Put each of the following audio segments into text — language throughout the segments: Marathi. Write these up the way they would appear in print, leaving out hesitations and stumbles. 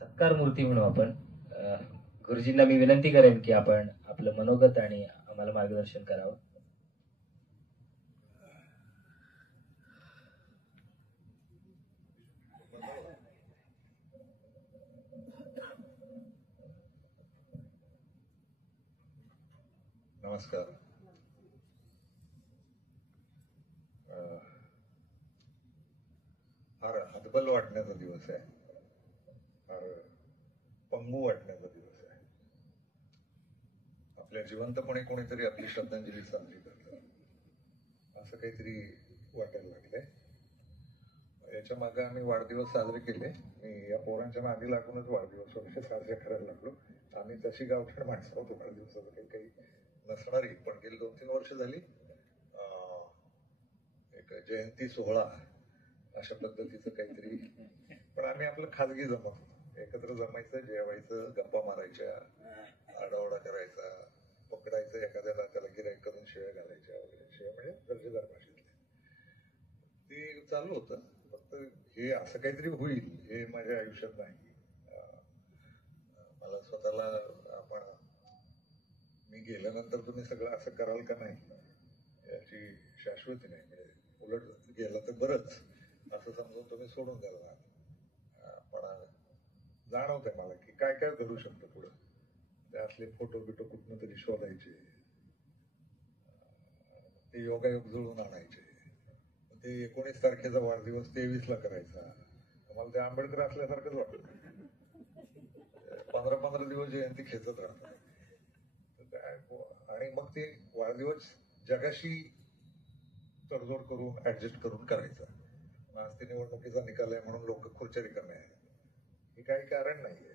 सत्कार मूर्ती म्हणू आपण. गुरुजींना मी विनंती करेन की आपण आपलं मनोगत आणि आम्हाला मार्गदर्शन करावं. नमस्कार. फार हतबल वाटण्याचा दिवस आहे, फार पंगू वाटण्याचा दिवस आहे. आपल्या जिवंतपणे कोणीतरी आपली श्रद्धांजली साजरी करतं असं काहीतरी वाटायला लागलंय. याच्या मागे आम्ही वाढदिवस साजरे केले. मी या पोरांच्या मागे लागूनच वाढदिवस वगैरे साजरे करायला लागलो. आम्ही तशी गावठी माणसं होतो, वाढदिवसाचं काही नसणारी, पण गेली 2-3 वर्ष झाली एक जयंती सोहळा अशा पद्धतीचं काहीतरी. पण आम्ही आपलं खाजगी जमत एकत्र जमायचं, जेवायचं, गप्पा मारायच्या, आडाओडा करायचा, पकडायचं एखाद्याला, त्याला गिऱ्हाईक करून शिव्या घालायच्या वगैरे. शिव्या म्हणजे दर्जेदार भाषेतले ते चालू होतं. फक्त हे असं काहीतरी होईल हे माझ्या आयुष्यात नाही. मला स्वतःला आपण मी गेल्यानंतर तुम्ही सगळं असं कराल का नाही याची शाश्वती नाही. म्हणजे उलट गेलं तर बरंच असं समजून तुम्ही सोडून द्याल. पण जाणवतंय मला की काय काय घडू शकतं पुढं. ते असले फोटो बिटो कुठनं तरी शोधायचे, ते योगायोग जुळून आणायचे. ते 19 तारखेचा वाढदिवस 23ला करायचा. मला ते आंबेडकर असल्यासारखंच वाटतं. 15-15 दिवस जयंती खेचत राहतात. आणि मग ते वाढदिवस जगाशी तडजोड करून ऍडजस्ट करून करायचा. आज ते निवडणुकीचा निकाल आहे म्हणून लोक खुर्च्या रिकाम्या आहेत, हे काही कारण नाहीये.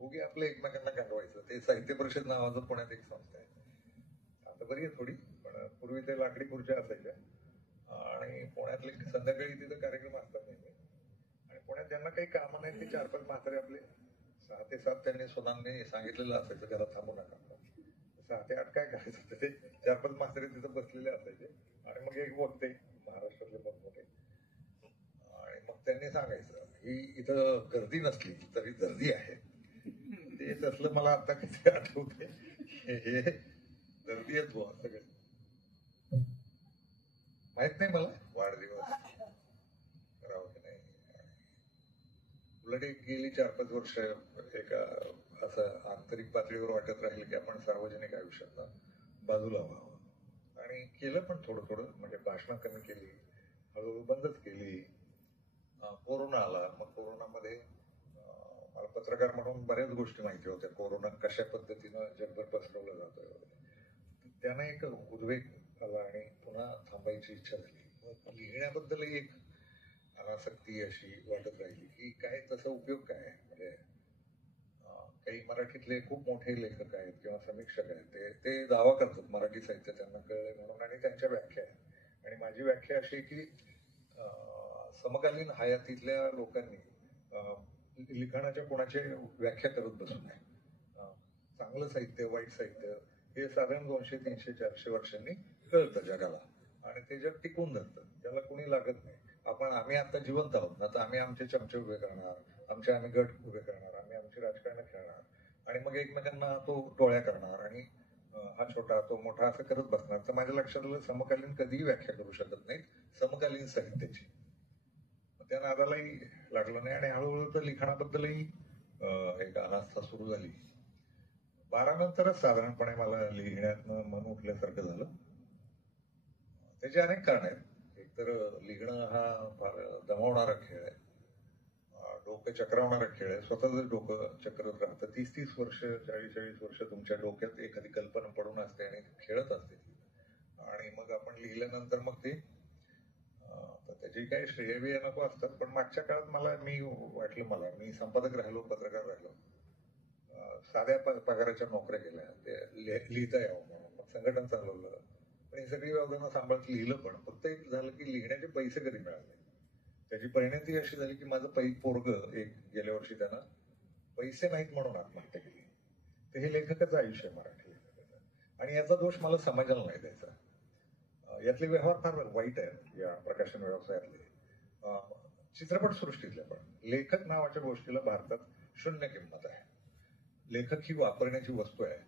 उगी आपलं एकमेकांना गाठवायचं. ते साहित्य परिषद नावाचं पुण्यात एक संस्था आहे, आता बरी आहे थोडी, पण पूर्वी ते लाकडी खुर्च्या असायच्या. आणि पुण्यातले संध्याकाळी तिथं कार्यक्रम असतात नेहमी. आणि पुण्यात ज्यांना काही कामं नाही ते 4-5 म्हातारे आपले 6 ते 7 त्यांनी स्वतःनी सांगितलेलं असायचं, त्याला थांबू नका. 6 ते 8 काय करायचं, ते 4-5 म्हातारे तिथं बसलेले असायचे. आणि मग एक वक्ते, महाराष्ट्रातले मोठमोठे, आणि मग त्यांनी सांगायचं ही इथं गर्दी नसली तरी गर्दी आहे. ते तसलं मला आता किती आठवते, हे गर्दी आहे तू सगळं माहित नाही मला वाढदिवस करावं की नाही. उलट गेली 4-5 वर्ष एका असं आंतरिक पातळीवर वाटत राहील की आपण सार्वजनिक आयुष्यात बाजूला व्हावं. आणि केलं पण थोडं थोडं. म्हणजे भाषणं कमी केली, हळूहळू बंदच केली. कोरोना आला, मग कोरोनामध्ये मला पत्रकार म्हणून बऱ्याच गोष्टी माहिती होत्या. कोरोना कशा पद्धतीनं जगभर पसरवलं जातोय वगैरे. त्यांना एक उद्वेग आला आणि पुन्हा थांबायची इच्छा झाली. मग लिहिण्याबद्दलही एक अनासक्ती अशी वाटत राहिली की काय तसा उपयोग काय. म्हणजे काही मराठीतले खूप मोठे लेखक आहेत किंवा समीक्षक आहेत, ते दावा करतात मराठी साहित्य त्यांना कळलंय म्हणून, आणि त्यांच्या व्याख्या आहेत. आणि माझी व्याख्या अशी की समकालीन हयातीतल्या लोकांनी लिखाणाच्या कोणाची व्याख्या करत बसू नये. चांगलं साहित्य, वाईट साहित्य हे साधारण 200-300-400 वर्षांनी कळतं जगाला, आणि ते जग टिकून धरतं, त्याला कोणी लागत नाही. आम्ही आता जिवंत आहोत ना, तर आम्ही आमचे चमचे उभे करणार, आम्ही गट उभे करणार, आम्ही आमची राजकारण खेळणार, आणि मग एकमेकांना तो टोळ्या करणार, आणि हा छोटा तो मोठा असं करत बसणार. तर माझ्या लक्षात आलं समकालीन कधीही व्याख्या करू शकत नाहीत समकालीन साहित्याची. त्या नादालाही लागलं नाही. आणि हळूहळू तर लिखाणाबद्दलही एक अनास्था सुरू झाली. 12 नंतरच साधारणपणे मला लिहिण्यातनं मन उठल्यासारखं झालं. त्याची अनेक कारण आहेत. एकतर लिहिणं हा फार दमवणारा खेळ आहे, डोकं चक्रावणारा खेळ आहे. स्वतःच डोकं चक्रत राहतं. 30-30 वर्ष, 40-40 वर्ष तुमच्या डोक्यात एखादी कल्पना पडून असते आणि खेळत असते ती. आणि मग आपण लिहिल्यानंतर मग ते त्याची काही श्रेयबीय नको असतात. पण मागच्या काळात मी संपादक राहिलो, पत्रकार राहिलो, साध्या पगाराच्या नोकऱ्या केल्या, ते लिहिता यावं म्हणून. मग संघटन चालवलं, पण ही सगळी व्यवधानं सांभाळत लिहिलं. पण फक्त एक झालं की लिहिण्याचे पैसे कधी मिळाले. त्याची परिणती अशी झाली की माझं पोरग एक गेल्या वर्षी त्यानं पैसे नाहीत म्हणून आत्महत्या केली. तर हे लेखकाचं आयुष्य आहे, मराठी लेखकाचं. आणि याचा दोष मला समाजाला नाही द्यायचा. यातले व्यवहार फार वाईट आहेत या प्रकाशन व्यवसायातले. चित्रपट सृष्टीतल्या पण लेखक नावाच्या गोष्टीला भारतात शून्य किंमत आहे. लेखक ही वापरण्याची वस्तू आहे.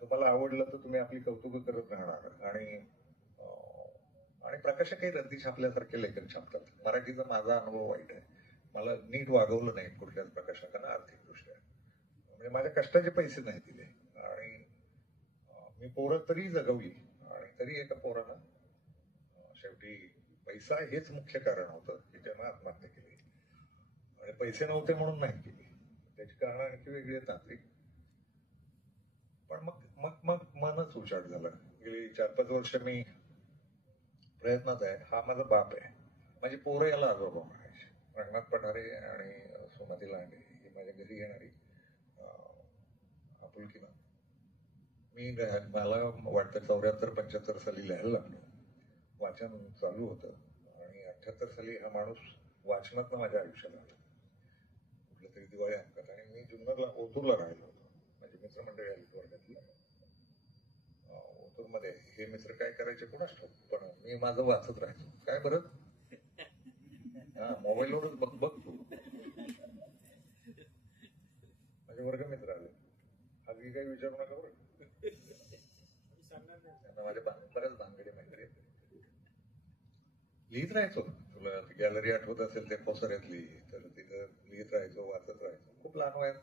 तुम्हाला आवडलं तर तुम्ही आपली कौतुक करत राहणार आणि प्रकाशकही रद्दी छापल्यासारखे लेखन छापतात. मराठीचा माझा अनुभव वाईट आहे. मला नीट वागवलं नाही कुठल्याच प्रकाशकानं आर्थिकदृष्ट्या. म्हणजे माझ्या कष्टाचे पैसे नाही दिले आणि मी पोरं तरी जगवली आणि तरी एका पोरानं शेवटी पैसा हेच मुख्य कारण होतं की त्यानं आत्महत्या केली. आणि पैसे नव्हते म्हणून नाही केली. त्याची कारण आणखी वेगळी आहेत तांत्रिक. पण मग मग मग मनच उजाड झालं. गेली 4-5 वर्ष मी प्रयत्नात आहे. हा माझा बाप आहे. माझी पोरं याला आजोबा म्हणायची. रंगनाथ पठारे आणि सुमती लांडे ही माझ्या घरी येणारी आपुलकीनं. मला वाटतं 74-75 साली लिहायला लागलो. वाचन चालू होतं आणि 78 साली हा माणूस वाचनातनं माझ्या आयुष्यात आला. कुठल्या तरी दिवाळी अंकात. आणि मी जुन्नरला ओतूरला राहिलो होतो. माझी मित्रमंडळी आली वर्गातली. ओतूरमध्ये हे मित्र काय करायचे कोणाच ठाऊक, पण मी माझं वाचत राहायचो. काय बरं मोबाईलवरच बघ तू. माझे वर्गमित्र आले. हल्ली काही विचारू नका बरं. त्यांना माझ्या बऱ्याच भानगडी माहिती. लिहित राहायचो. तुला गॅलरी आठवत असेल ते कोसऱ्यातली, तर तिथं लिहित राहायचो, वाचत राहायचो. खूप लहान वयात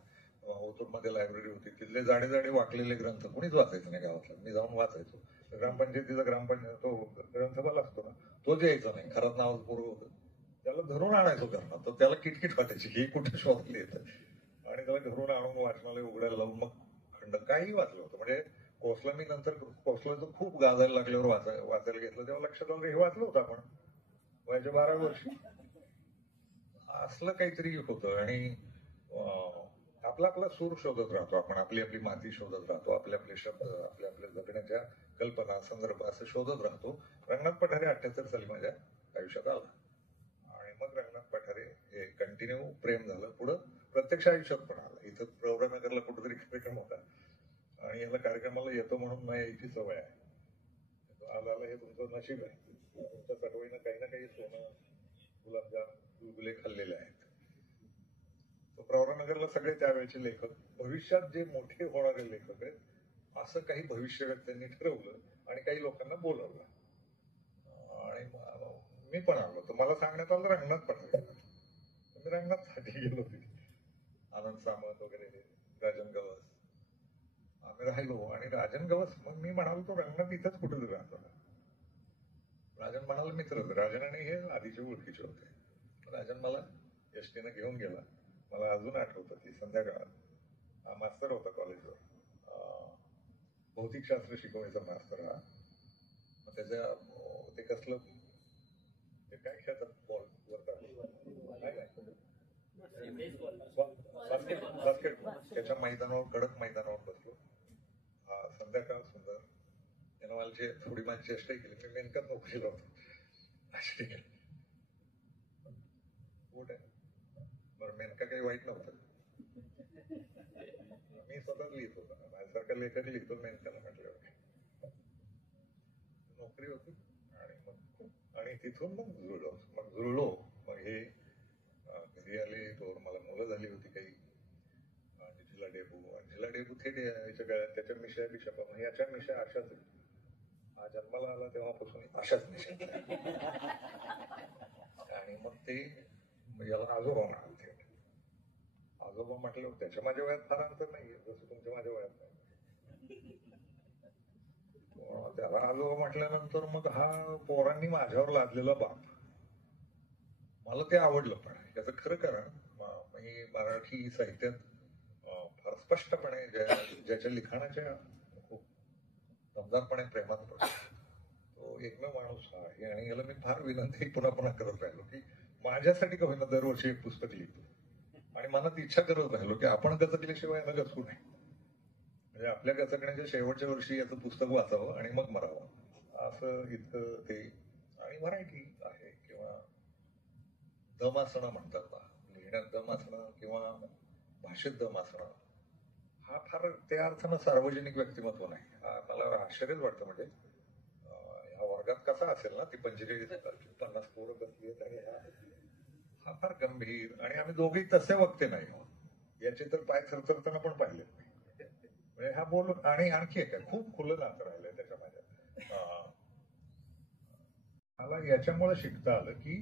ओतूरमध्ये लायब्ररी होती. तिथले जाडे जाडे वाकलेले ग्रंथ कोणीच वाचायचं नाही गावातला. मी जाऊन वाचायचो. ग्रामपंचायतीचा तो ग्रंथपाल असतो ना, तोच यायचा नाही. खरंच नावाचं पूर्व होतं. त्याला धरून आणायचो घरनं. तर त्याला किटकिट वाटायची की कुठे शोधले येतं. आणि त्याला घरून आणून वाचनालय उघडायला लावून मग खंड काही वाचलं होतं. म्हणजे कोसला मी नंतर कोसल्याचं खूप गाजायला लागल्यावर वाचायला घेतलं तेव्हा लक्षात आलं हे वाचलं होतं आपण वयाच्या 12व्या वर्षी. असलं काहीतरी होतं. आणि आपला आपला सूर शोधत राहतो आपण. आपली आपली माती शोधत राहतो. आपले आपले शब्द, आपल्या आपल्या जगण्याच्या कल्पना, संदर्भ असं शोधत राहतो. रंगनाथ पठारे 78 साली माझ्या आयुष्यात आला. आणि मग रंगनाथ पठारे हे कंटिन्यू प्रेम झालं. पुढं प्रत्यक्ष आयुष्यात पण आलं. इथं प्रवरानगरला कुठेतरी कार्यक्रम होता आणि याला कार्यक्रमाला येतो म्हणून मला यायची सवय आहे. आज आला हे तुमचं नशीब आहे. तुमच्या सटवाईनं काही ना काही सोनं, गुलाबजाम, गुलगुले खाल्लेले आहेत. प्रवरानगरला सगळे त्यावेळेचे लेखक, भविष्यात जे मोठे होणारे लेखक आहेत, असं काही भविष्य त्यांनी ठरवलं आणि काही लोकांना बोलवलं. आणि मी पण आलो. तर मला सांगण्यात आलं रंगनाथ पठारे. मी रंगनाथसाठी गेलो होते. आनंद सामंत वगैरे, राजन गवस, आम्ही राहिलो. आणि राजन गवस, मग मी म्हणालो तो रंगनाथ इथंच कुठेतरी राहतो. राजन म्हणाला मित्रच. राजन आणि हे आधीचे ओळखीचे होते. राजन मला एसटीनं घेऊन गेला. मला अजून आठवतं की संध्याकाळात हा मास्तर होता कॉलेजवर, भौतिकशास्त्र शिकवण्याचा मास्तर हा. मग त्याच्या ते कसलं ते काय खेळतात बॉल बास्केटबॉल, त्याच्या मैदानावर, कडक मैदानावर बसलो. हा संध्याकाळ सुंदर. त्यानं मला थोडी माझी चेष्टाही केली. मी मेनकात नोकरीला होतो. अशी ठीक आहे कुठे बरं, मेनका काही वाईट नव्हतं. मी स्वतःच लिहित होतो. माझ्यासारखा लेखक लिहितो मेनकाला म्हटल्यावर. नोकरी होती. आणि तिथून मग जुळलो. मग हे घरी आले तोवर मला मुलं झाली होती काही. अंजिला डेबू थेट याच्या गळ्यात त्याच्या मिशा बिशा, याच्या मिशा अशाच. हा जन्माला आला तेव्हापासून अशाच मिशा. आणि मग ते याला आजोबा म्हणाल थेट. आजोबा म्हटलं त्याच्या माझ्या वयात फार अंतर नाहीये, जसं तुमच्या माझ्या वयात नाही. त्याला आजोबा म्हटल्यानंतर मग हा पोरांनी माझ्यावर लादलेला बाप. मला ते आवडलं. पण याचं खरं कारण मी मराठी साहित्यात फार स्पष्टपणे ज्याच्या लिखाणाच्या खूप दमदारपणे प्रेमात पडतो तो एकमेव माणूस हा आहे. आणि याला मी फार विनंती पुन्हा पुन्हा करत राहिलो की माझ्यासाठी का होईना दरवर्षी एक पुस्तक लिहितो. आणि मनात इच्छा करत राहिलो की आपण गचकल्याशिवाय याला गचकू नये. म्हणजे आपल्या गचकण्याच्या शेवटच्या वर्षी याचं पुस्तक वाचावं आणि मग मरावं, असं इतकं ते. आणि व्हरायटी आहे किंवा दम असणं म्हणतात ना, लिहिण्यात दम असणं किंवा भाषेत दम असणं, हा फार त्या अर्थानं सार्वजनिक व्यक्तिमत्व नाही. मला आश्चर्यच वाटतं. म्हणजे ह्या वर्गात कसा असेल ना, ती 45-50 पोरं बसली आहेत आणि हा फार गंभीर. आणि आम्ही दोघेही तसे वक्ते नाही आहोत. याचे तर पाय थरथरताना पण पाहिले म्हणजे हा बोलून. आणि आणखी एक आहे, खूप खुलं नातं राहिलंय त्याच्या माझ्या. मला याच्यामुळे शिकता आलं की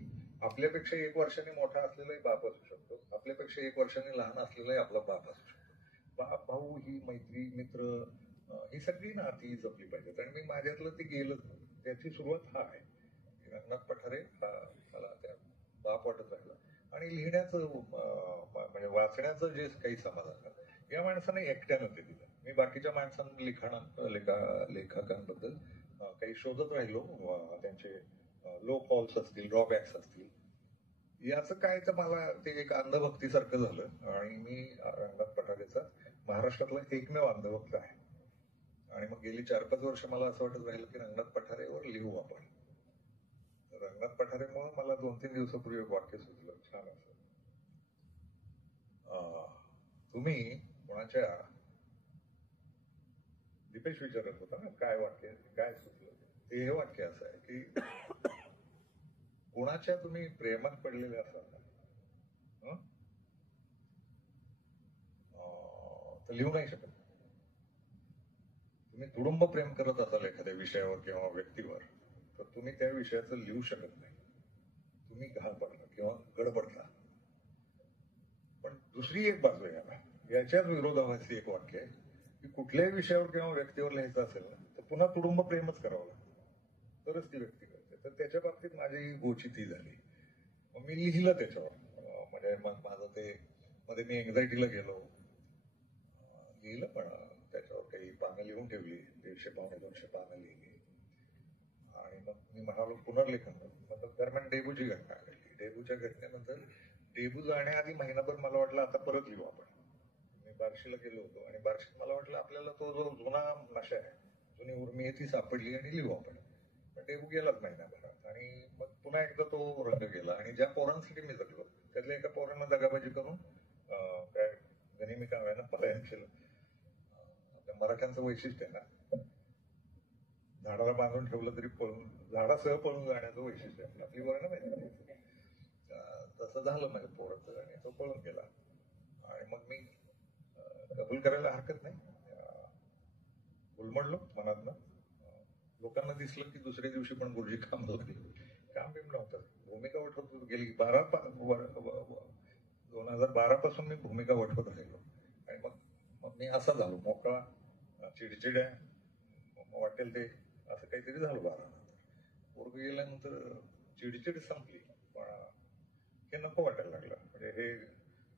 आपल्यापेक्षा 1 वर्षाने मोठा असलेलाही बाप असू शकतो, आपल्यापेक्षा 1 वर्षाने लहान असलेलाही आपला बाप असू शकतो. बाप भाऊ ही मैत्री मित्र ही सगळी नाती जपली पाहिजेत. आणि मी माझ्यातलं ते गेलंच नव्हतं. त्याची सुरुवात हा आहे. रंगनाथ पठारे मला त्या बाप वाटत राहिला. आणि लिहिण्याचं म्हणजे वाचण्याचं जे काही समाधान या माणसाने एकट्यानं ते दिलं. मी बाकीच्या माणसांना लेखकांबद्दल काही शोधत राहिलो, त्यांचे लो फॉल्स असतील, ड्रॉबॅक्स असतील. याचं काय तर मला ते एक अंधभक्तीसारखं झालं. आणि मी रंगनाथ पठारेचा महाराष्ट्रातला एकमेव अंधभक्त आहे. आणि मग गेली 4-5 वर्ष मला असं वाटत राहिलं की रंगनाथ पठारेवर लिहू आपण. रंगनाथ पठारेमुळे मला 2-3 दिवसापूर्वी एक वाक्य सुचलं छान असं. तुम्ही कोणाच्या, दीपेश विचारत होता ना काय वाक्य काय सुचलं, ते हे वाक्य असं आहे की कोणाच्या तुम्ही प्रेमात पडलेले असाल ना तर लिहू नाही शकत. तुम्ही तुडुंब प्रेम करत असाल एखाद्या विषयावर किंवा व्यक्तीवर तर तुम्ही त्या विषयाचं लिहू शकत नाही. तुम्ही घाल पडला किंवा गडबडला. पण दुसरी एक बाजू आहे याला, याच्याच विरोधाभासी एक वाक्य आहे की कुठल्याही विषयावर किंवा व्यक्तीवर लिहायचं असेल ना तर पुन्हा तुडुंब प्रेमच करावं लागतं तरच ती व्यक्ती करते. तर त्याच्या बाबतीत माझी गोची ती झाली. मग मी लिहिलं त्याच्यावर. म्हणजे मग माझं ते मध्ये मी एन्झायटीला गेलो, लिहिलं पण त्याच्यावर काही पानं लिहून ठेवली, 150-200 पानं लिहिली. आणि मग मी म्हणालो पुनर्लेखन. मग दरम्यान डेबूची घटना घडली. डेबूच्या घटनेनंतर डेबू जाण्याआधी महिनाभर मला वाटलं आता परत लिहू आपण. मी बार्शीला गेलो होतो आणि बार्शीत मला वाटलं आपल्याला तो जो जुना नशा आहे, जुनी उर्मी आहे ती सापडली आणि लिहू आपण. पण डेबू गेलाच महिनाभरात. आणि मग पुन्हा एकदा तो रंग गेला. आणि ज्या पोरांसाठी मी जगलो त्यातल्या एका पोरांना दगाबाजी करून काय गनिमी काव्यानं पलायन केलं. आपल्या मराठ्यांचं वैशिष्ट्य आहे ना, झाडाला बांधून ठेवलं तरी पळून, झाडासह पळून जाण्याचं वैशिष्ट्य आहे. आपली वर्ण माहिती. तसं झालं माझ्या पोराचं आणि तो पळून गेला. आणि मग मी कबूल करायला हरकत नाही, उलमडलो मनातनं. लोकांना दिसलं की दुसऱ्या दिवशी पण गुरुजी कामाला लागले. काम बिम नव्हतं, भूमिका वठवत गेली. 2012 पासून मी भूमिका वठवत राहिलो. आणि मग मी असा झालो मोकळा, चिडचिड आहे, वाटेल ते असं काहीतरी झालं. 12 नंतर पोरग गेल्यानंतर चिडचिड संपली. पण हे नको वाटायला लागलं. म्हणजे हे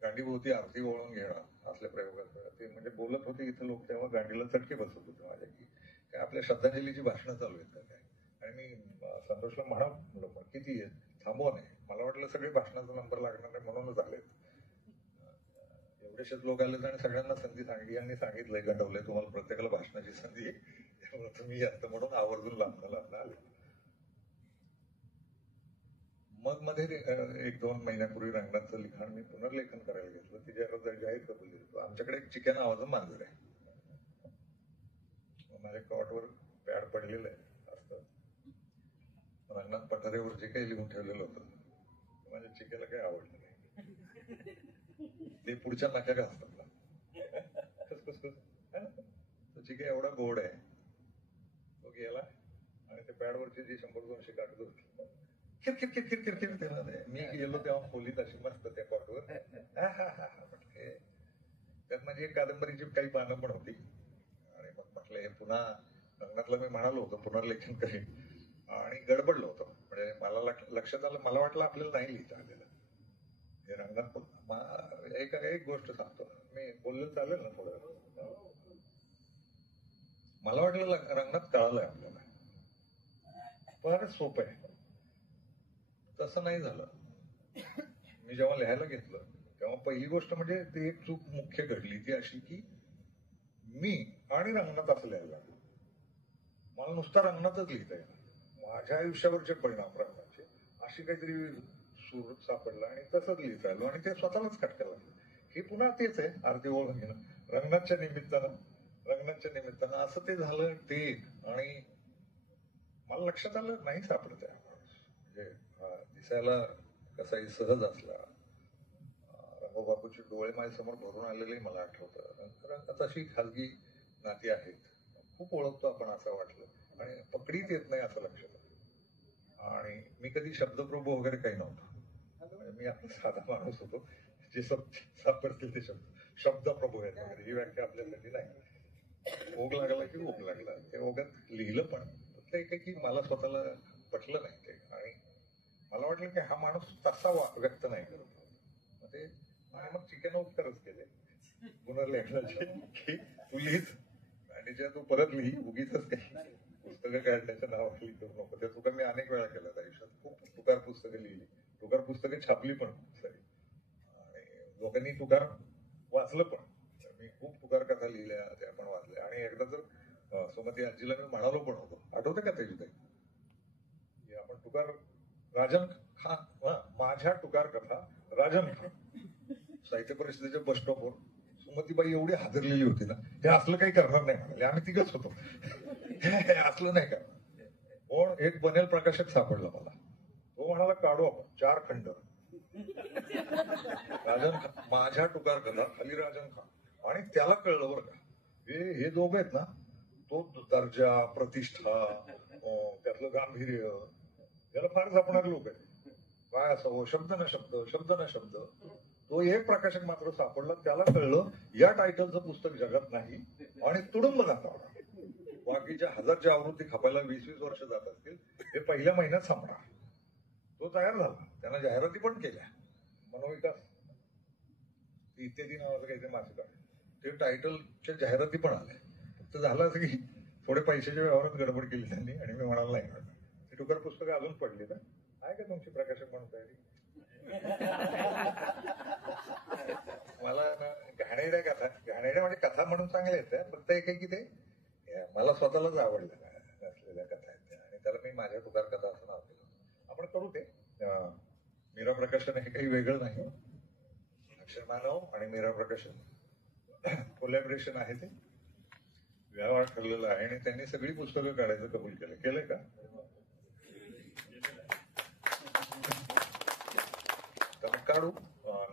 गांडीभोवती आरती वळून घेणं असल्या प्रयोगात ते म्हणजे बोलत होते इथं लोक, तेव्हा गांडीला चटके बसत होते माझ्या की काय आपल्या श्रद्धांजलीची भाषणं चालू आहेत का काय. आणि मी संतोषला म्हणावं पण किती थांबवा नाही. मला वाटलं सगळे भाषणाचा नंबर लागणार नाही म्हणूनच आलेत. एवढेशेच लोक आलेत आणि सगळ्यांना संधी सांगली आणि सांगितलंय गंडवलंय तुम्हाला प्रत्येकाला भाषणाची संधी आहे, त्यामुळे तुम्ही यात म्हणून आवर्जून लांबणं आले. मग मध्ये 1-2 महिन्यापूर्वी रंगनाथचं लिखाण मी पुनर्लेखन करायला घेतलं. ती जाहीर कबुली देतो. आमच्याकडे एक चिक्या नावाचं मांजर आहे. माझ्या कॉटवर पॅड पडलेलं आहे असतं. रंगनाथ पठारेवर जे काही लिहून ठेवलेलं होतं माझ्या चिक्याला काही आवडलं नाही. ते पुढच्या नाक्या घासतात ना. तो चिक्या एवढा गोड आहे. तो गेला आणि त्या पॅडवरचे जे 100-200 कागद होते किरकिर मी गेलो तेव्हा खोलीत अशी मस्त त्या कॉटवर म्हटले. त्यात माझी एक कादंबरीची काही पानं पण होती. आणि मग म्हटलं हे पुन्हा रंगनाथला मी म्हणालो होतो पुनर्लेखन करेन आणि गडबडलो होतो. म्हणजे मला लक्षात आलं, मला वाटलं आपल्याला नाही लिहिता आलेलं हे रंगनाथ. एक गोष्ट सांगतो मी, बोललं चालेल ना थोडं. मला वाटलं रंगनाथ कळालंय आपल्याला, फारच सोपं आहे. तसं नाही झालं. मी जेव्हा लिहायला घेतलं तेव्हा पहिली गोष्ट म्हणजे ती एक चूक मुख्य घडली, ती अशी की मी आणि रंगनाथ असं लिहायला लागलो. मला नुसता रंगनाथच लिहिता येईल. माझ्या आयुष्यावरचे परिणाम रंगनाथचे अशी काहीतरी सूर सापडला आणि तसंच लिहिता आलो. आणि ते स्वतःलाच खटकायला लागलं. हे पुन्हा तेच आहे आरती ओळखून घेणं रंगनाथच्या निमित्तानं असं ते झालं ते. आणि मला लक्षात आलं नाही सापडत आहे. म्हणजे दिसायला कसाही सहज असला, बापूचे डोळे माझ्यासमोर भरून आलेले मला आठवतं. नंतर तशी खाजगी नाती आहेत, खूप ओळखतो आपण असं वाटलं आणि पकडीत येत नाही असं लक्षात आलं. आणि मी कधी शब्दप्रभू वगैरे काही नव्हतो. म्हणजे मी आपला साधा माणूस होतो, जे सापडतील ते शब्दप्रभू आहेत वगैरे ही व्याख्या आपल्यासाठी नाही. ओघ लागला की ओघ लागला, ते ओघात लिहिलं पण ते काही की मला स्वतःला पटलं नाही ते. आणि मला वाटलं की हा माणूस तसा व्यक्त नाही करत. मग ते आणि मग चिकन उत्तरच केले पुनर्लेखनाचे की तू लिहित आणि जे तू परत लिही, उगीच काही पुस्तकं काढण्याचं नाव लिही करू नको. ते तुका मी अनेक वेळा केलं आयुष्यात. खूप तुकार पुस्तकं लिहिली, तुकार पुस्तकं छापली पण खूप सारी, आणि लोकांनी तुकार वाचलं पण. मी खूप तुकार कथा लिहिल्या, त्या पण वाचल्या. आणि एकदा तर सुमती आजीला मी म्हणालो पण होतो, आठवतं का त्याची की आपण तुकार राजन खान, माझ्या तुकार कथा राजन खान साहित्य परिषदेच्या बस स्टॉपवर सुमतीबाई एवढी हादरलेली होती ना, हे असलं काही करणार नाही म्हणाले. आम्ही तिघच होतो, हे असलं नाही करणार. पण एक बनेल प्रकाशक सापडला मला, तो म्हणाला काढू आपण 4 खंड राजन खान, माझ्या तुकार कथा खाली राजन खान. आणि त्याला कळलं बरं का, हे दोघं आहेत ना, तो दर्जा, प्रतिष्ठा, त्यातलं गांभीर्य, त्याला फार जपणारे लोक आहेत. काय असावं, शब्द न शब्द, शब्द न शब्द. तो एक प्रकाशक मात्र सापडला, त्याला कळलं या टायटलचं पुस्तक जगात नाही आणि तुडुंब जाता. बाकीच्या 1000च्या आवृत्ती खपायला 20-20 वर्ष जात असतील, हे पहिल्या महिन्यात संपणार. तो तयार झाला, त्यानं जाहिराती पण केल्या. मनोविकास इत्यादी नावाचं काहीतरी मासिक आहे, ते टायटलच्या जाहिराती पण आल्या. फक्त झालं असं की थोडे पैशाच्या व्यवहारात गडबड केली त्यांनी आणि मी म्हणाला नाही काढणार. ती टुकार पुस्तकं अजून पडली ना, आहे का तुमची प्रकाशक म्हणून तयारी? मला ना घाणेरड्या कथा, घाणेरड्या म्हणजे कथा म्हणून चांगल्या आहेत, फक्त एक आहे की ते मला स्वतःलाच आवडल्या नसलेल्या कथा आहेत त्या, आणि त्याला मी माझ्या तुकार कथा असं नाव दिलं. आपण करू ते. मीरा प्रकाशन हे काही वेगळं नाही. अक्षर मानव आणि मीरा प्रकाशन कोलॅबरेशन आहे, ते व्यवहार ठरलेला आहे. आणि त्यांनी सगळी पुस्तकं काढायचं कबूल केलं. केलंय का? तर काढू,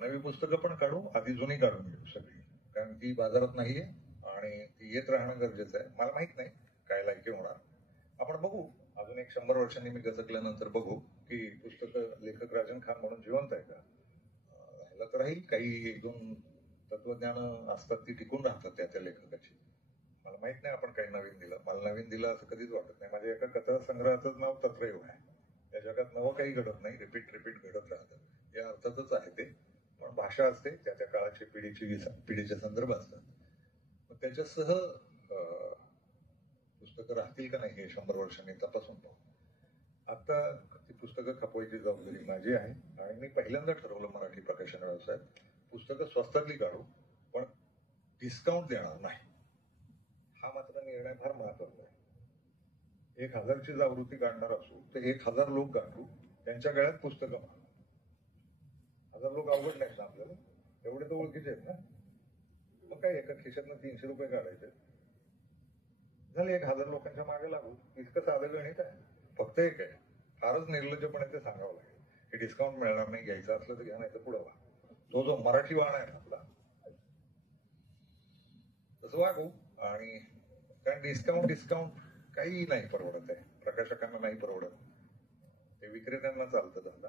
नवी पुस्तकं पण काढू, आधी जुनी काढून घेऊ सगळी, कारण ती बाजारात नाहीये आणि ती येत राहणं गरजेचं आहे. मला माहित नाही काय लायकी होणार, आपण बघू. अजून एक 100 वर्षांनी मी गचकल्यानंतर बघू की पुस्तकं लेखक राजन खान म्हणून जिवंत आहे का. राहिला तर राहील, काही 1-2 तत्वज्ञान असतात ती टिकून राहतात त्या लेखकाची. मला माहित नाही आपण काही नवीन दिलं. मला नवीन दिलं असं कधीच वाटत नाही. माझ्या एका कथा संग्रहाचं नाव तत्रयुग आहे. या जगात नवं काही घडत नाही, रिपीट घडत राहतं. या अर्थातच आहे ते, पण भाषा असते, त्या त्या काळाची पिढीचे संदर्भ असतात. मग त्याच्यासह पुस्तकं राहतील का नाही हे 100 वर्षांनी तपासून पाहू. आता ती पुस्तकं खपवायची जबाबदारी माझी आहे आणि मी पहिल्यांदा ठरवलं मराठी प्रकाशन व्यवसायात पुस्तकं स्वस्तातली काढू, पण डिस्काउंट देणार नाही. हा मात्र निर्णय फार महत्वाचा आहे. 1000ची आवृत्ती काढणार असू तर 1000 लोक काढू, त्यांच्या गळ्यात पुस्तकं मागू. 1000 लोक अवघड नाहीत ना आपल्याला, एवढे तर ओळखीचे आहेत ना. मग काय एका खिशातनं 300 रुपये काढायचे, झाले 1000 लोकांच्या मागे लागू. इतकं साधं गणित आहे. फक्त एक आहे, फारच निर्लज्जपणे ते सांगावं लागेल की डिस्काउंट मिळणार नाही, घ्यायचं असलं तर घ्या, नाही तर पुढं व्हा. तो जो मराठी वाण आहे आपला, तसं वागू. आणि कारण डिस्काउंट काही नाही परवडत आहे, प्रकाशकांना नाही परवडत, ते विक्रेत्यांना चालतं धंदा.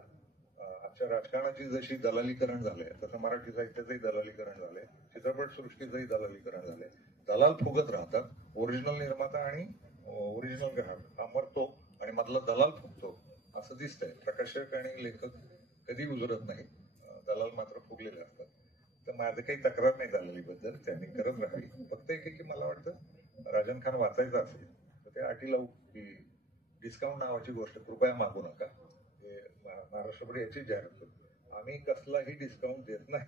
आजच्या राजकारणाची जशी दलालीकरण झालंय तसं मराठी साहित्याचंही दलालीकरण झालंय, चित्रपट सृष्टीचंही दलालीकरण झालंय. दलाल फुगत राहतात, ओरिजिनल निर्माता आणि ओरिजिनल ग्राहक हा मरतो आणि मधला दलाल फुगतो असं दिसतंय. प्रकाशक आणि लेखक कधी उजरत नाही, दलाल मात्र फुगलेले असतात. तर माझं काही तक्रार नाही दलालीबद्दल, त्यांनी करत राहावी. फक्त एक की मला वाटतं राजन खान वाचायचं असेल तर ते अटी लावू की डिस्काउंट नावाची गोष्ट कृपया मागू नका. महाराष्ट्रभर याची जाहिरात करतो, आम्ही कसलाही डिस्काउंट देत नाही.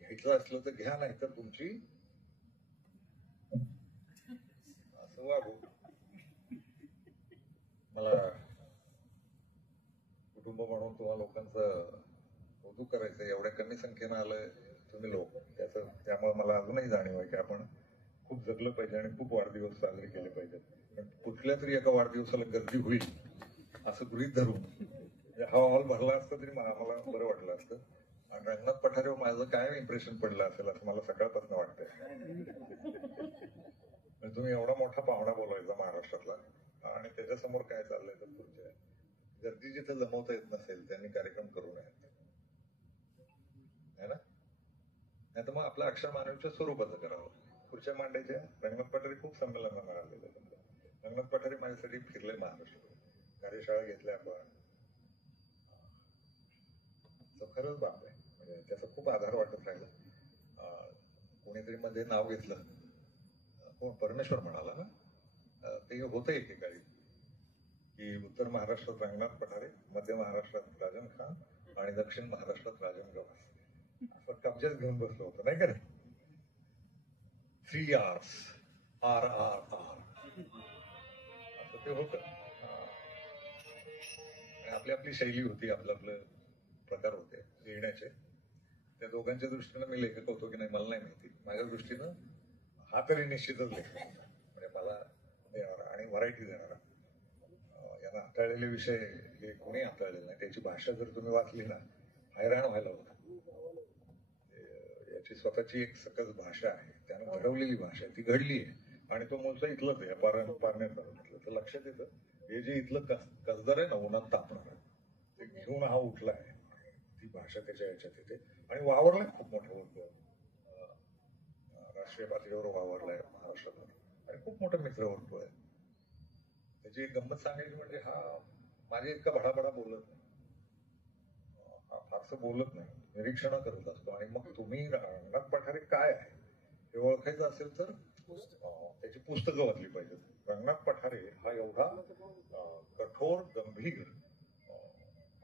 घ्यायचं असलं तर घ्या, नाही तर तुमची असं वागू. मला कुटुंब म्हणून तुम्हा लोकांचं कौतुक करायचं, एवढ्या कमी संख्येनं आलं तुम्ही लोक, त्यामुळे मला अजूनही जाणीव आहे की आपण खूप जगलं पाहिजे आणि खूप वाढदिवस साजरे केले पाहिजेत. पण कुठल्या तरी एका वाढदिवसाला गर्दी होईल असं गृहीत धरून हा हॉल भरला असता तरी आम्हाला बरं वाटलं असतं. आणि रंगनाथ पठारेवर माझं काय इम्प्रेशन पडलं असेल असं मला सकाळपासून वाटतंय. म्हणजे तुम्ही एवढा मोठा पाहुणा बोलवायचा महाराष्ट्रातला आणि त्याच्यासमोर काय चाललंय तर तुमच्या गर्दी जिथे जमवता येत नसेल त्यांनी कार्यक्रम करू नयेत, है ना? नाही तर मग आपलं अक्षर मानवीच्या स्वरूपाचं करावं. खुर्च्या मांडायच्या. रंगनाथ पठारे खूप संमेलनांना आलेले. रंगनाथ पठारे माझ्यासाठी फिरले महाराष्ट्र, कार्यशाळा घेतल्या आपण. तो खरंच बाप आहे, म्हणजे त्याचा खूप आधार वाटत राहिला. कोणीतरी मध्ये नाव घेतलं, कोण परमेश्वर म्हणाला ना, ते होतं एकेकाळी की उत्तर महाराष्ट्रात रंगनाथ पठारे, मध्य महाराष्ट्रात राजन खान आणि दक्षिण महाराष्ट्रात राजन गवास असं कब्जाच घेऊन बसलो होतं, नाही का रे? 3 R's, RRR असं ते होतं. आणि आपली आपली शैली होती, आपलं आपलं प्रकार होते लिहिण्याचे. त्या दोघांच्या दृष्टीनं मी लेखक होतो की नाही मला नाही माहिती. माझ्या दृष्टीनं हा तरी निश्चितच लेखक होता, म्हणजे मला देणारा आणि व्हरायटी देणारा. यांना हाताळलेले विषय हे कोणी हाताळलेले नाही. त्याची भाषा जर तुम्ही वाचली ना, हैराण व्हायला होतं. याची स्वतःची एक सकस भाषा आहे, त्यानं घडवलेली भाषा आहे, ती घडली आहे आणि तो मूळचा इथलंच आहे. पारण्यात म्हटलं तर लक्षात येतं हे जे इथलं कसदार आहे ना, उन्हात तापणार ते घेऊन हा उठला आहे. ती भाषा त्याच्या याच्यात येते आणि वावरलाय खूप मोठं वर्तुळ, राष्ट्रीय पातळीवर वावरलाय महाराष्ट्रात आणि खूप मोठं मित्र वर्तुळ आहे. त्याची एक गंमत सांगायची म्हणजे हा माझे इतका भडाभडा बोलत नाही, हा फारसं बोलत नाही, निरीक्षण करत असतो. आणि मग तुम्ही रंगनाथ पठारे काय आहे हे ओळखायचं असेल तर त्याची पुस्तकं वाचली पाहिजेत. रंगनाथ पठारे हा एवढा कठोर, गंभीर,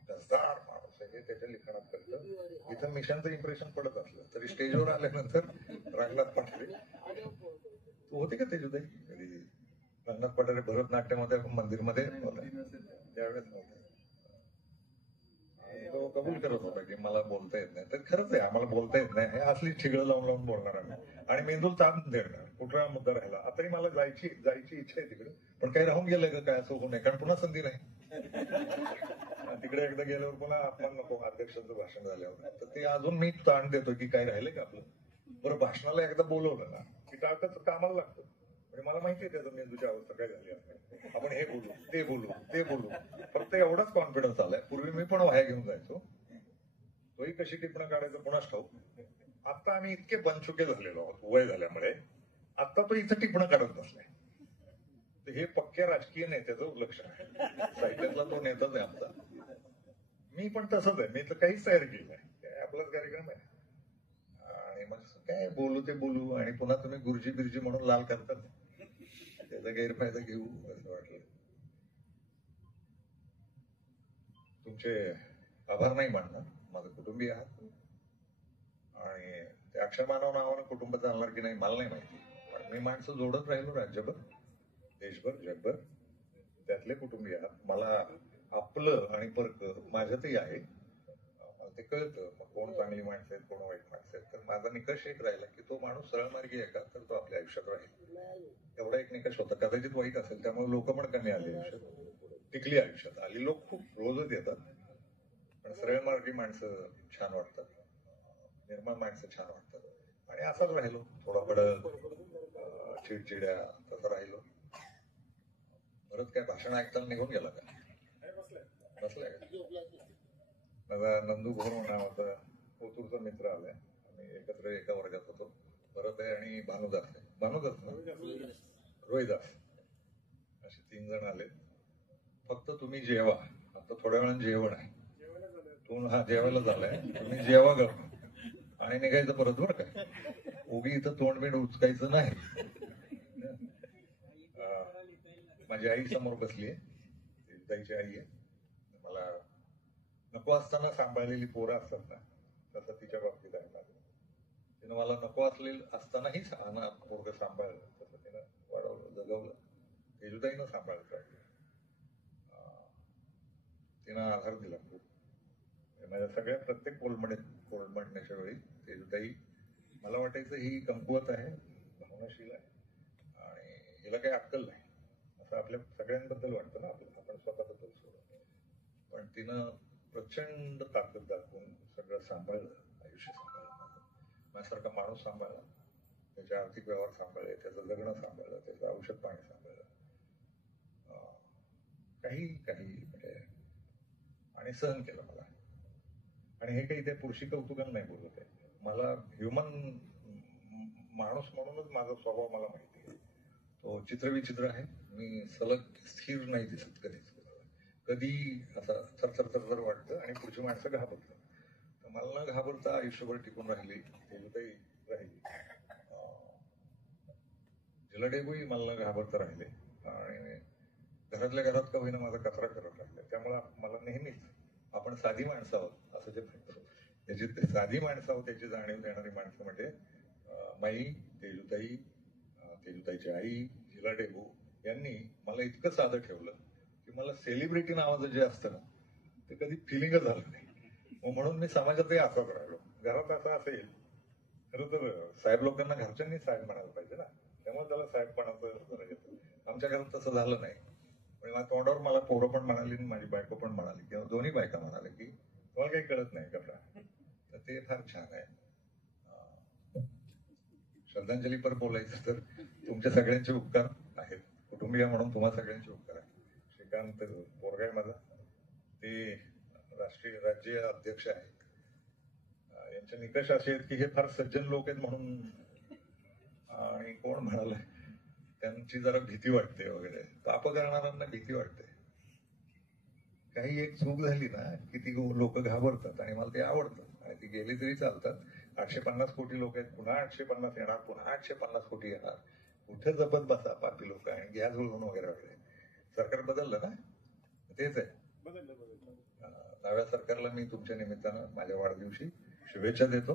कसदार माणूस आहे, हे त्याच्या लिखाणात कळतं. इथं मिशनचं इम्प्रेशन पडत असलं तरी स्टेजवर आल्यानंतर रंगनाथ पठारे. तू होती का तेजुताई कधी रंगनाथ पठारे भरतनाट्यमध्ये मंदिरमध्ये त्यावेळेस नव्हते? तो कबूल करत होता की मला बोलता येत नाही. तर खरंच आहे, आम्हाला बोलता येत नाही, हे असली ठिगळं लावून लावून बोलणार आम्ही आणि मेंदूला ताण देणार. कुठला मुद्दा राहिला, आताही मला जायची इच्छा आहे तिकडे, पण काही राहून गेलंय का काय असं होऊ नये, कारण पुन्हा संधी नाही. तिकडे एकदा गेल्यावर पुन्हा अपमान नको अध्यक्षांचं भाषण झाल्यावर. तर ते अजून मी ताण देतो की काय राहिलंय का आपलं. बरं, भाषणाला एकदा बोलवलं ना की टाळकच कामाला लागतं. म्हणजे मला माहिती आहे त्याचं मेंदूची अवस्था काय झाली आहे. आपण हे बोलू, ते बोलू, ते बोलू, फक्त एवढाच कॉन्फिडन्स आलाय. पूर्वी मी पण वाया घेऊन जायचो, तोही कशी टिपणं काढायचं पुन्हाच ठाऊक. आता आम्ही इतके बनचुके झालेलो आहोत वय झाल्यामुळे, आता तो इथं टिपणं काढत बसलाय. तर हे पक्क्या राजकीय नेत्याचं लक्षण आहे. साहित्यातला तो नेताच आहे आमचा. मी पण तसंच आहे, मी तर काहीच तयार केलं नाही, आपलाच कार्यक्रम आहे आणि मग काय बोलू ते बोलू आणि पुन्हा तुम्ही गुरुजी बिरजी म्हणून लाल करतात, त्याचा गैरफायदा घेऊ असं वाटलं. तुमचे आभार नाही मानणार, माझं कुटुंबीय आहात आणि ते अक्षर मानव नावानं कुटुंब चालणार की नाही मला नाही माहिती, पण मी माणसं जोडत राहिलो राज्यभर, देशभर, जगभर. त्यातले कुटुंबीय आहात. मला आपलं आणि परक माझ्यातही आहे, मला ते कळतं. मग कोण चांगली माणसं आहेत, कोण वाईट माणसं आहेत. तर माझा निकष एक राहिला की तो माणूस सरळ मार्गी आहे का, तर तो आपल्या आयुष्यात राहील. एवढा एक निकष होता. कदाचित वाईट असेल त्यामुळे लोक पण कमी आले आयुष्यात, टिकली आयुष्यात. आली लोक खूप रोजच येतात, पण सरळ मार्गी माणसं छान वाटतात, निर्मळ माणसं छान वाटतात आणि असंच राहिलो. थोडा कडक, चिडचिड्या, तसं राहिलो. परत काय भाषण ऐकताना निघून गेला का? बसलाय का? माझा नंदू घोर नावाचा ओतूरचा मित्र आलाय, आम्ही एकत्र एका वर्गात होतो. भरत आहे आणि भानुदास आहे. भानुदास ना, रोहिदास, असे 3 जण आले. फक्त तुम्ही जेवा, आता थोड्या वेळानं जेवण आहे. हा जेवायला झालाय, तुम्ही जेवा करून आणि निघायचं परत बरं काय. उगी इथं तोंडबिंड उचकायचं नाही. माझी आई समोर बसली आहे, ताईची आई आहे. मला नको असताना सांभाळलेली पोरं असतात ना, तसं तिच्या बाबतीत आहे. तिनं मला नको असतानाही पोरग सांभाळलं, तसं तिनं वाढवलं, जगवलं. तेजुताईनं सांभाळलं, तिनं आधार दिला खूप. माझ्या सगळ्या प्रत्येक कोलमडण्याच्या वेळी तेजुताई मला वाटायचं ही कमकुवत आहे, भावनाशील आहे आणि हिला काही अक्कल नाही असं आपल्या सगळ्यांबद्दल वाटतं ना, आपण स्वतःबद्दल सोडून. पण तिनं प्रचंड ताकद दाखवून सगळं सांभाळ सांभाळलं, आयुष्य सांभाळलं माझ्यासारखा माणूस सांभाळला, त्याचे आर्थिक व्यवहार सांभाळले, त्याचं जगणं सांभाळलं, त्याचं औषध पाणी सांभाळलं, काही म्हणजे आणि सहन केलं मला. आणि हे काही ते पुरुषी कौतुकानं नाही बोलत आहे, मला ह्युमन माणूस म्हणूनच माझा स्वभाव मला माहिती आहे. तो चित्रविचित्र आहे. मी सलग स्थिर नाही दिसत कधीच. कधी असं थरथर वाटतं आणि पुढची माणसं घाबरतात. तर मला न घाबरता आयुष्यभर टिकून राहिली, तेलुताई राहिली, जिलाडेबूही मला न घाबरता राहिले आणि घरातल्या घरात का होईना माझा कचरा करत राहिले. त्यामुळे मला नेहमीच आपण साधी माणसं आहोत असं जे म्हणतो, त्याची साधी माणसं आहोत त्याची जाणीव देणारी माणसं म्हणजे माई, तेजूताई, तेजूताईची आई, जिलाडेबू यांनी मला इतकं साधं ठेवलं की मला सेलिब्रिटी नावाचं जे असतं ना ते कधी फिलिंगच झालं नाही. मग म्हणून मी समाजातही असाच राहिलो. घरात असं असेल खरं तर साहेब लोकांना घरच्यांनी साहेब म्हणायला पाहिजे ना, त्यामुळे त्याला साहेबपणाचं जरा येतं. आमच्या घरात तसं झालं नाही. म्हणजे तोंडावर मला पोरं पण म्हणाली आणि माझी बायको पण म्हणाली किंवा दोन्ही बायका म्हणाले की तुम्हाला काही कळत नाही का. तर ते फार छान आहे. श्रद्धांजलीपर बोलायचं तर तुमच्या सगळ्यांचे उपकार आहेत, कुटुंबीय म्हणून तुम्हा सगळ्यांचे उपकार आहेत. श्रीकांत पोरगा आहे माझा, ते राष्ट्रीय राज्य अध्यक्ष आहेत. यांचे निकष असे आहेत की हे फार सज्जन लोक आहेत म्हणून, आणि कोण म्हणाल त्यांची जरा भीती वाटते वगैरे, पाप करणाऱ्यांना भीती वाटते. काही एक चूक झाली ना की ती लोक घाबरतात आणि मला ते आवडतं आणि ती गेली तरी चालतात. 850 कोटी लोक आहेत, पुन्हा 850 येणार, पुन्हा 850 कोटी येणार. कुठे जपत बसा पापी लोक आणि घ्या जुळवून वगैरे वगैरे. सरकार बदललं ना, तेच आहे. नव्या सरकारला मी तुमच्या निमित्तानं माझ्या वाढदिवशी शुभेच्छा देतो.